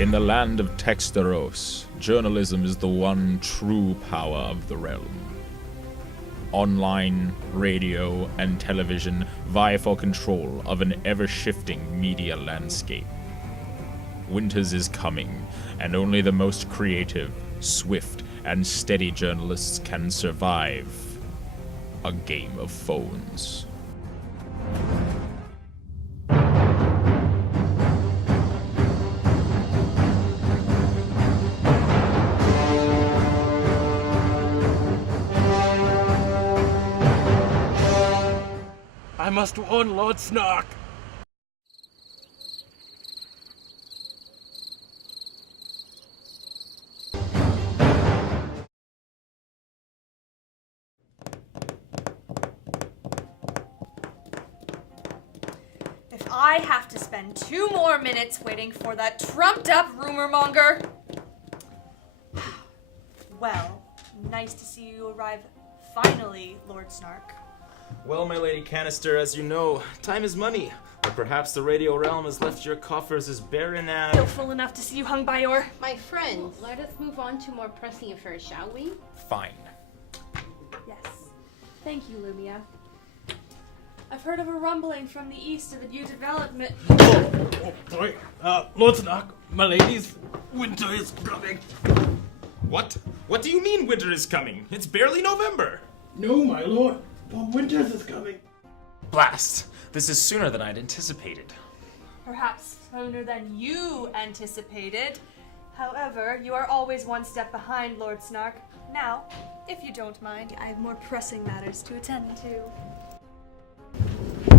In the land of Texteros, journalism is the one true power of the realm. Online, radio, and television vie for control of an ever-shifting media landscape. Winters is coming, and only the most creative, swift, and steady journalists can survive a game of phones. I must warn Lord Snark. If I have to spend 2 more minutes waiting for that trumped-up rumor monger... Well, nice to see you arrive finally, Lord Snark. Well, my Lady Canister, as you know, time is money. Or perhaps the radio realm has left your coffers as barren as... Still full enough to see you hung by your... My friends, let us move on to more pressing affairs, shall we? Fine. Yes. Thank you, Lumia. I've heard of a rumbling from the east of a new development... Sorry. Lord Snark, my ladies, winter is coming. What? What do you mean winter is coming? It's barely November. No, my lord, but winter is coming. Blast! This is sooner than I'd anticipated. Perhaps sooner than you anticipated. However, you are always one step behind, Lord Snark. Now, if you don't mind, I have more pressing matters to attend to.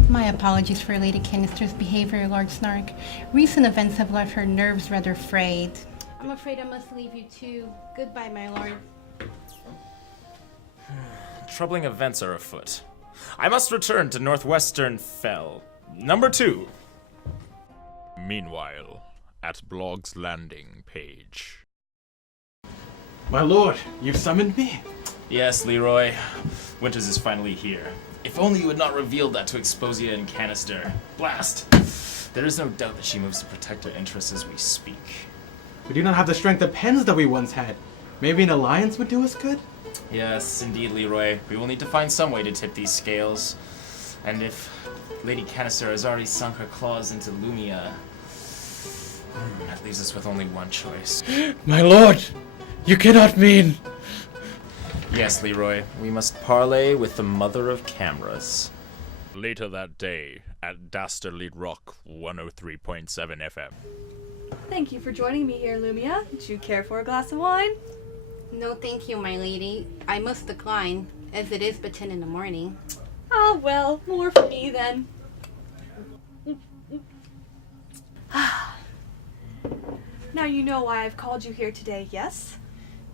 My apologies for Lady Canister's behavior, Lord Snark. Recent events have left her nerves rather frayed. I'm afraid I must leave you too. Goodbye, my lord. Troubling events are afoot. I must return to Northwestern Fell. Number 2. Meanwhile, at Blog's landing page. My lord, you've summoned me. Yes, Leroy. Winters is finally here. If only you had not revealed that to Exposia and Canister. Blast! There is no doubt that she moves to protect our interests as we speak. We do not have the strength of pens that we once had. Maybe an alliance would do us good? Yes, indeed, Leroy. We will need to find some way to tip these scales. And if Lady Canister has already sunk her claws into Lumia, that leaves us with only one choice. My lord, you cannot mean... Yes, Leroy. We must parley with the Mother of Cameras. Later that day, at Dastardly Rock 103.7 FM. Thank you for joining me here, Lumia. Would you care for a glass of wine? No, thank you, my lady. I must decline, as it is but 10 in the morning. Ah, well, more for me then. Now you know why I've called you here today, yes?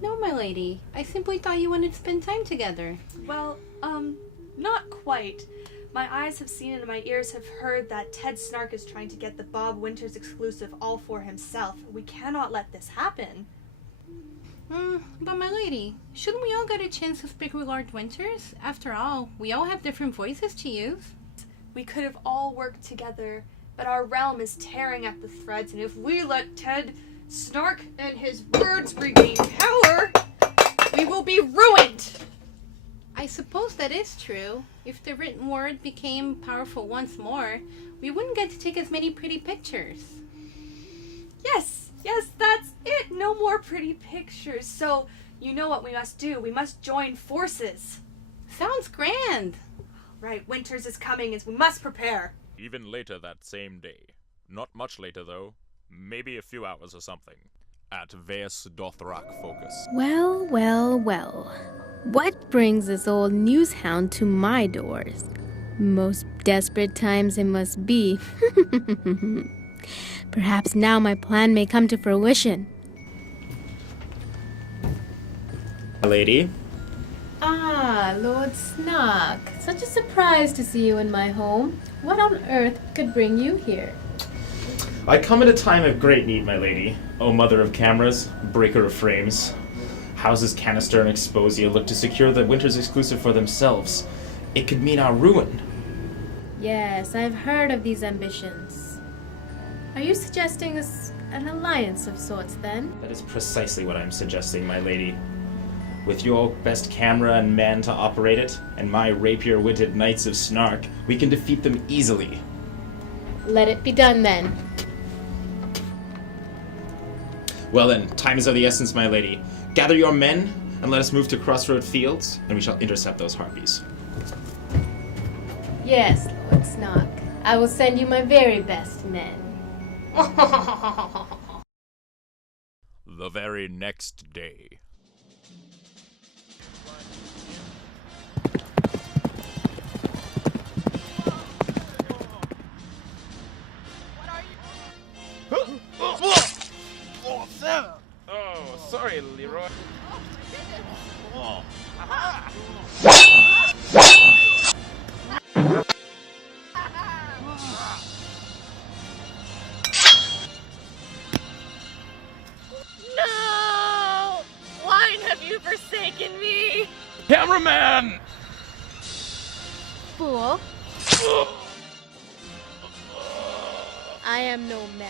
No, my lady. I simply thought you wanted to spend time together. Well, not quite. My eyes have seen and my ears have heard that Ted Snark is trying to get the Bob Winters exclusive all for himself. We cannot let this happen. But my lady, shouldn't we all get a chance to speak with Lord Winters? After all, we all have different voices to use. We could have all worked together, but our realm is tearing at the threads, and if we let Ted Snark and his words regain power, we will be ruined! I suppose that is true. If the written word became powerful once more, we wouldn't get to take as many pretty pictures. Yes, that's it! No more pretty pictures. So, you know what we must do. We must join forces. Sounds grand. Right, Winters is coming, as we must prepare. Even later that same day. Not much later, though. Maybe a few hours or something. At Veus Dothrak Focus. Well, well, well. What brings this old news hound to my doors? Most desperate times it must be. Perhaps now my plan may come to fruition. Lady? Ah, Lord Snark. Such a surprise to see you in my home. What on earth could bring you here? I come at a time of great need, my lady. O Mother of Cameras, Breaker of Frames. Houses Canister and Exposia look to secure the Winters exclusive for themselves. It could mean our ruin. Yes, I've heard of these ambitions. Are you suggesting a An alliance of sorts, then? That is precisely what I'm suggesting, my lady. With your best camera and man to operate it, and my rapier-witted Knights of Snark, we can defeat them easily. Let it be done, then. Well then, time is of the essence, my lady. Gather your men, and let us move to Crossroad Fields, and we shall intercept those harpies. Yes, Lord Snark. I will send you my very best men. The very next day. Oh, sorry, Leroy. No! Why have you forsaken me? Cameraman! Fool. I am no man.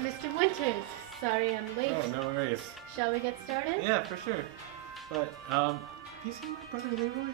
Mr. Winters, sorry I'm late. Oh, no worries. Shall we get started? Yeah, for sure. But, have you seen my brother Leroy?